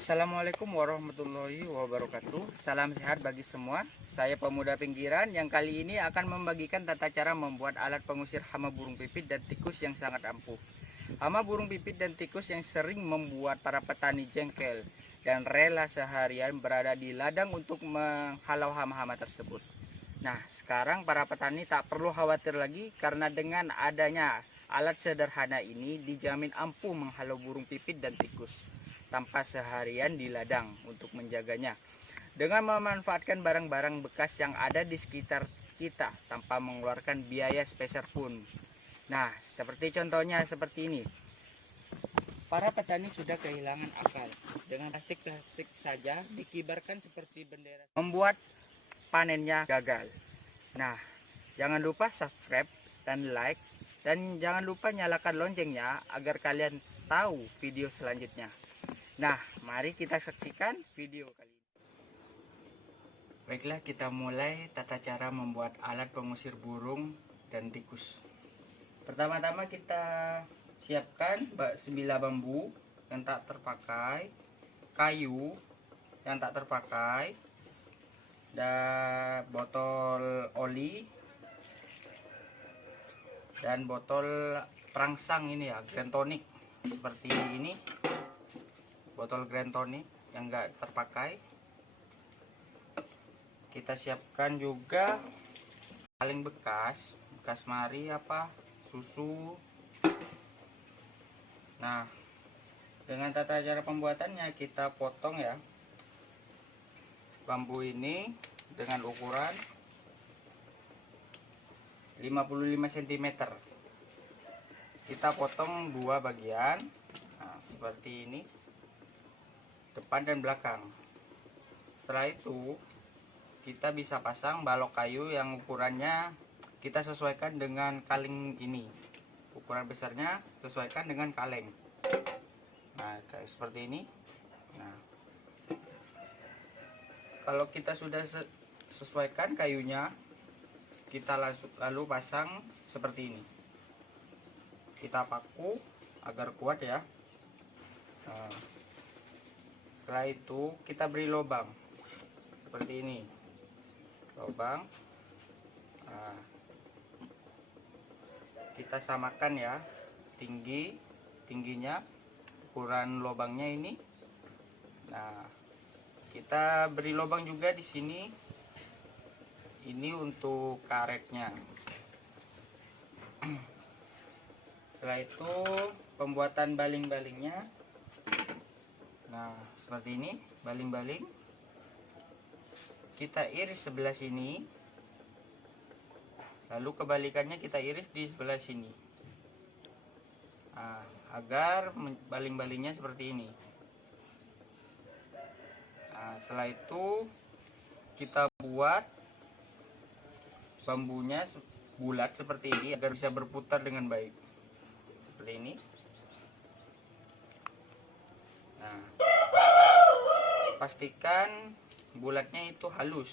Assalamualaikum warahmatullahi wabarakatuh. Salam sehat bagi semua. Saya pemuda pinggiran yang kali ini akan membagikan tata cara membuat alat pengusir hama burung pipit dan tikus yang sangat ampuh. Hama burung pipit dan tikus yang sering membuat para petani jengkel dan rela seharian berada di ladang untuk menghalau hama-hama tersebut. Nah, sekarang para petani tak perlu khawatir lagi karena dengan adanya alat sederhana ini dijamin ampuh menghalau burung pipit dan tikus tanpa seharian di ladang untuk menjaganya dengan memanfaatkan barang-barang bekas yang ada di sekitar kita tanpa mengeluarkan biaya sepeser pun. Nah, seperti contohnya seperti ini. Para petani sudah kehilangan akal. Dengan plastik-plastik saja dikibarkan seperti bendera, membuat panennya gagal. Nah, jangan lupa subscribe dan like, dan jangan lupa nyalakan loncengnya agar kalian tahu video selanjutnya. Nah, mari kita saksikan video kali ini. Baiklah, kita mulai tata cara membuat alat pengusir burung dan tikus. Pertama-tama kita siapkan sebilah bambu yang tak terpakai, kayu yang tak terpakai, dan botol oli dan botol perangsang ini ya, Grand Tonic seperti ini. Botol Grand Tonic yang enggak terpakai. Kita siapkan juga kaleng bekas mari susu. Nah, dengan tata cara pembuatannya kita potong ya bambu ini dengan ukuran 55 cm. Kita potong dua bagian. Nah, seperti ini, depan dan belakang. Setelah itu kita bisa pasang balok kayu yang ukurannya kita sesuaikan dengan kaleng ini. Ukuran besarnya sesuaikan dengan kaleng. Nah, kayak seperti ini. Nah, kalau kita sudah sesuaikan kayunya, kita lalu pasang seperti ini. Kita paku agar kuat ya. Nah, setelah itu kita beri lubang seperti ini, lubang. Nah, kita samakan ya tingginya, ukuran lubangnya ini. Nah, kita beri lubang juga di sini. Ini untuk karetnya. Setelah itu pembuatan baling-balingnya. Nah, seperti ini baling-baling. Kita iris sebelah sini, lalu kebalikannya kita iris di sebelah sini. Nah, agar baling-balingnya seperti ini. Nah, setelah itu kita buat bambunya bulat seperti ini agar bisa berputar dengan baik. Seperti ini. Nah, pastikan bulatnya itu harus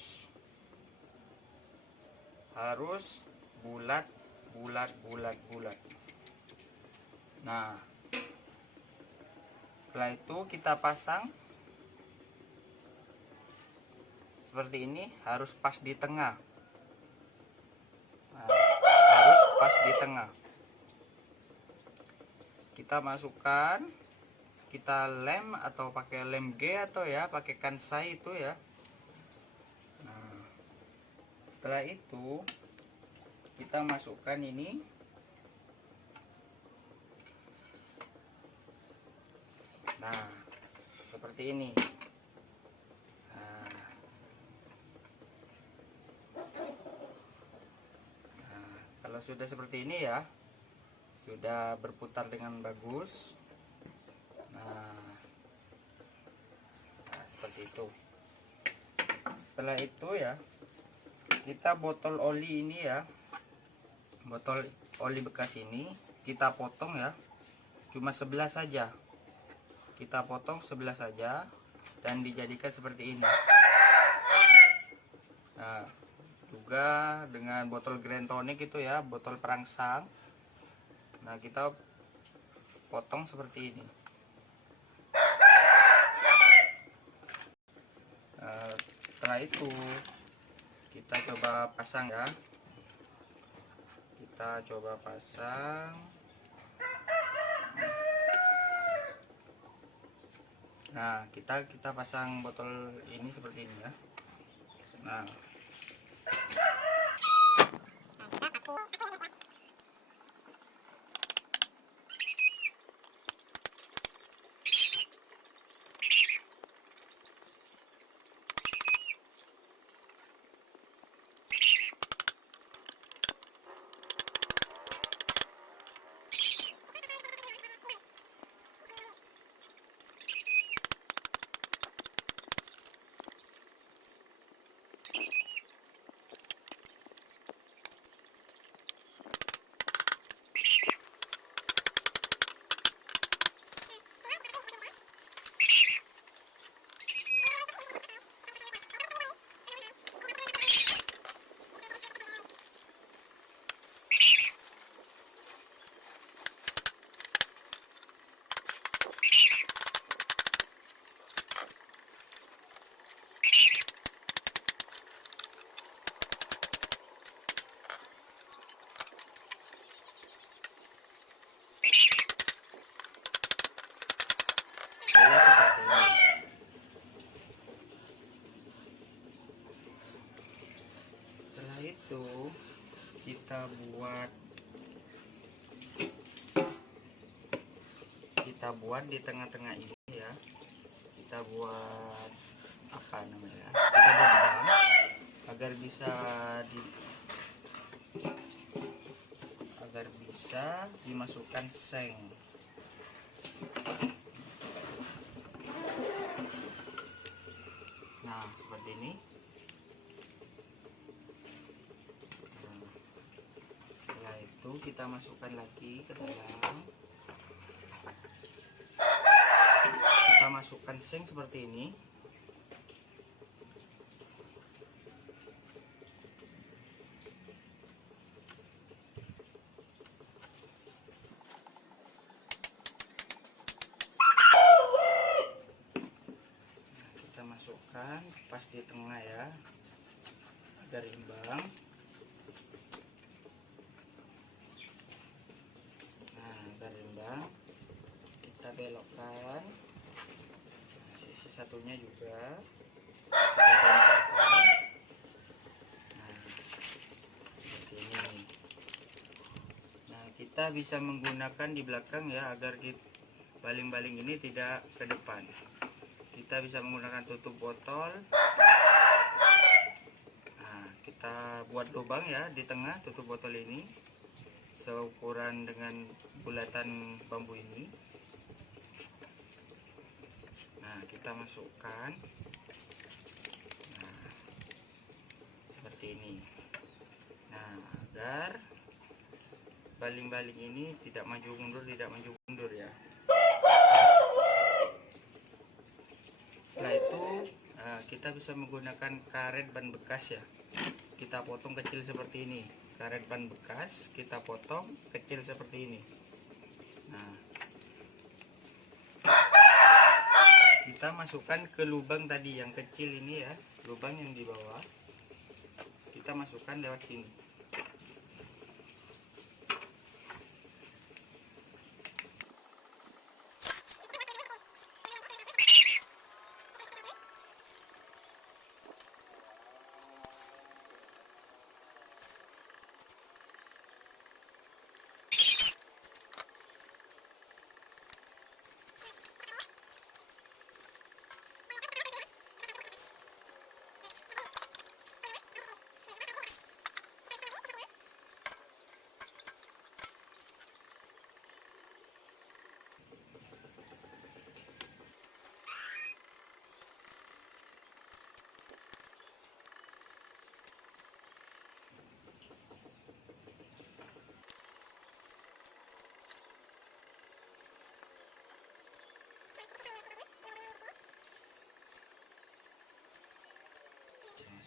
bulat. Nah, setelah itu kita pasang seperti ini, harus pas di tengah. Nah, harus pas di tengah. Kita masukkan, kita lem atau pakai lem G atau ya pakai kansai itu ya. Nah, setelah itu kita masukkan ini. Nah, seperti ini. Nah, kalau sudah seperti ini ya, sudah berputar dengan bagus. Nah, seperti itu. Setelah itu ya, kita botol oli ini ya, botol oli bekas ini kita potong ya, cuma sebelah saja. Kita potong sebelah saja dan dijadikan seperti ini. Nah, juga dengan botol Grand Tonic itu ya, botol perangsang. Nah, kita potong seperti ini. Setelah itu kita coba pasang ya. Kita coba pasang. Nah, kita pasang botol ini seperti ini ya. Nah, seperti ini. Setelah itu kita buat di tengah-tengah ini ya. Kita buat apa namanya? Kita buat lubang agar bisa dimasukkan seng. Nah, seperti ini. Setelah itu kita masukkan lagi ke dalam. Kita masukkan seng seperti ini. Kita masukkan pas di tengah ya, agar imbang. Nah, agar imbang, kita belokkan. Sisi satunya juga kita belokkan. Nah, seperti ini. Nah, kita bisa menggunakan di belakang ya, agar baling-baling ini tidak ke depan. Kita bisa menggunakan tutup botol. Nah, kita buat lubang ya di tengah tutup botol ini, seukuran dengan bulatan bambu ini. Nah, kita masukkan. Nah, seperti ini. Nah, agar baling-baling ini tidak maju mundur ya. Setelah itu kita bisa menggunakan karet ban bekas ya. Kita potong kecil seperti ini. Karet ban bekas kita potong kecil seperti ini. Nah, kita masukkan ke lubang tadi yang kecil ini ya, lubang yang di bawah. Kita masukkan lewat sini.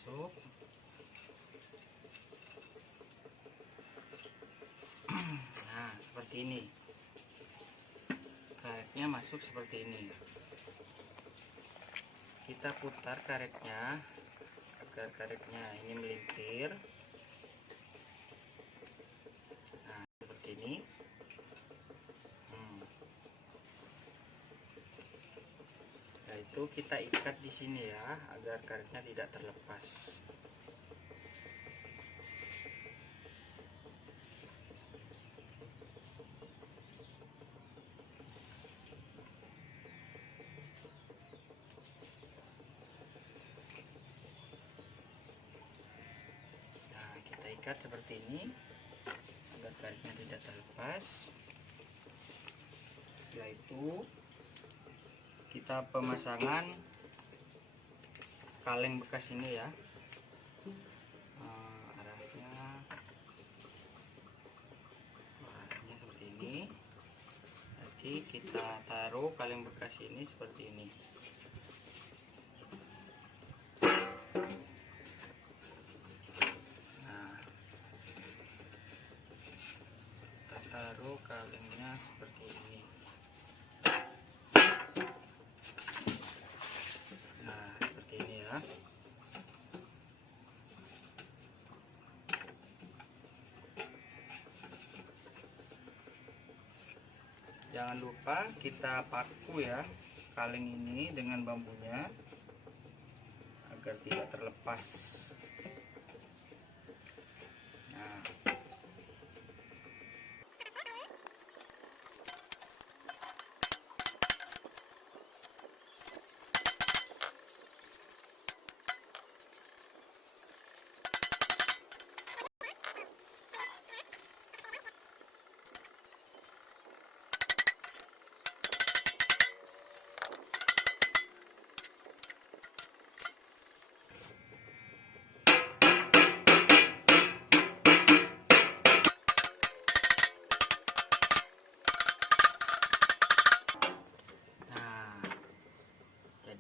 Masuk. Nah, seperti ini. Karetnya masuk seperti ini. kita putar karetnya agar karetnya ini melintir. Nah, seperti ini. Nah, itu kita ikat di sini ya, agar karetnya tidak terlepas. Ikat seperti ini agar karetnya tidak terlepas. Setelah itu kita pemasangan kaleng bekas ini ya. Arahnya seperti ini. Jadi kita taruh kaleng bekas ini seperti ini. Taruh kalengnya seperti ini. Nah, seperti ini ya. Jangan lupa kita paku ya kaleng ini dengan bambunya agar tidak terlepas. Nah,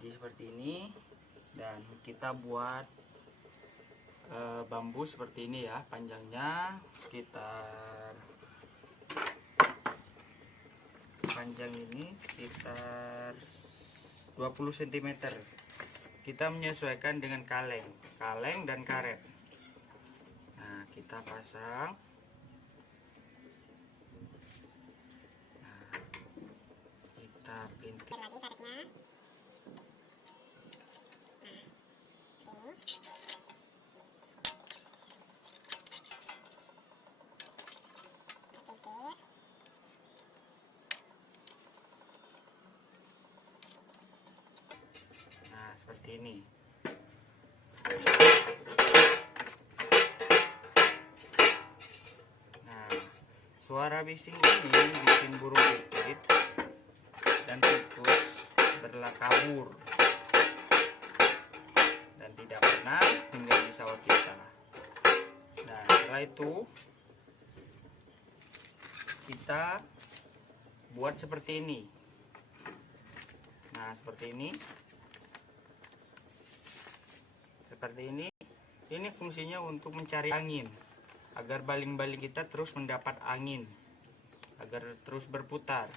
seperti ini, dan kita buat bambu seperti ini ya, panjangnya sekitar sekitar 20 cm. Kita menyesuaikan dengan kaleng dan karet. Nah, kita pasang. Nah, kita pelintir lagi karetnya. Seperti ini. Nah, suara bising ini bikin burung pipit dan tikus berlakabur dan tidak pernah tinggal di sawah kita. Nah, setelah itu kita buat seperti ini. Nah, seperti ini. Ini fungsinya untuk mencari angin agar baling-baling kita terus mendapat angin, agar terus berputar.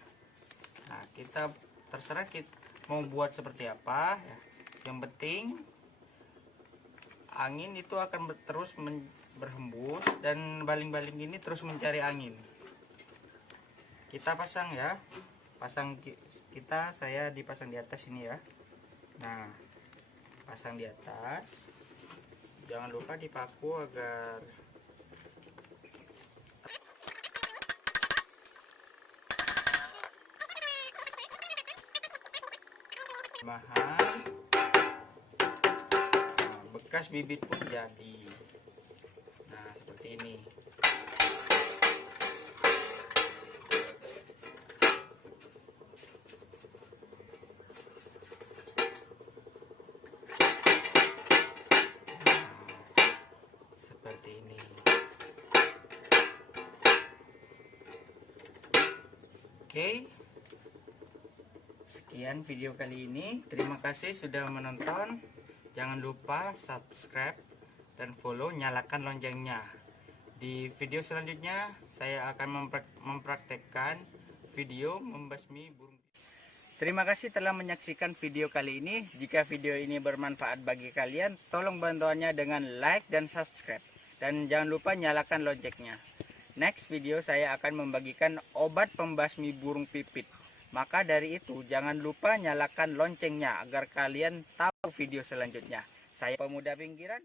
Nah, kita terserah kita mau buat seperti apa ya. Yang penting angin itu akan terus berhembus dan baling-baling ini terus mencari angin. Kita pasang ya, saya dipasang di atas ini ya. Nah, pasang di atas. Jangan lupa dipaku agar bahan. Nah, bekas bibit pun jadi. Nah, seperti ini. Oke, sekian video kali ini. Terima kasih sudah menonton. Jangan lupa subscribe dan follow, nyalakan loncengnya. Di video selanjutnya saya akan mempraktekkan video membasmi burung. Terima kasih telah menyaksikan video kali ini. Jika video ini bermanfaat bagi kalian, tolong bantuannya dengan like dan subscribe. Dan jangan lupa nyalakan loncengnya. Next video saya akan membagikan obat pembasmi burung pipit. Maka dari itu jangan lupa nyalakan loncengnya agar kalian tahu video selanjutnya. Saya Pemuda Pinggiran.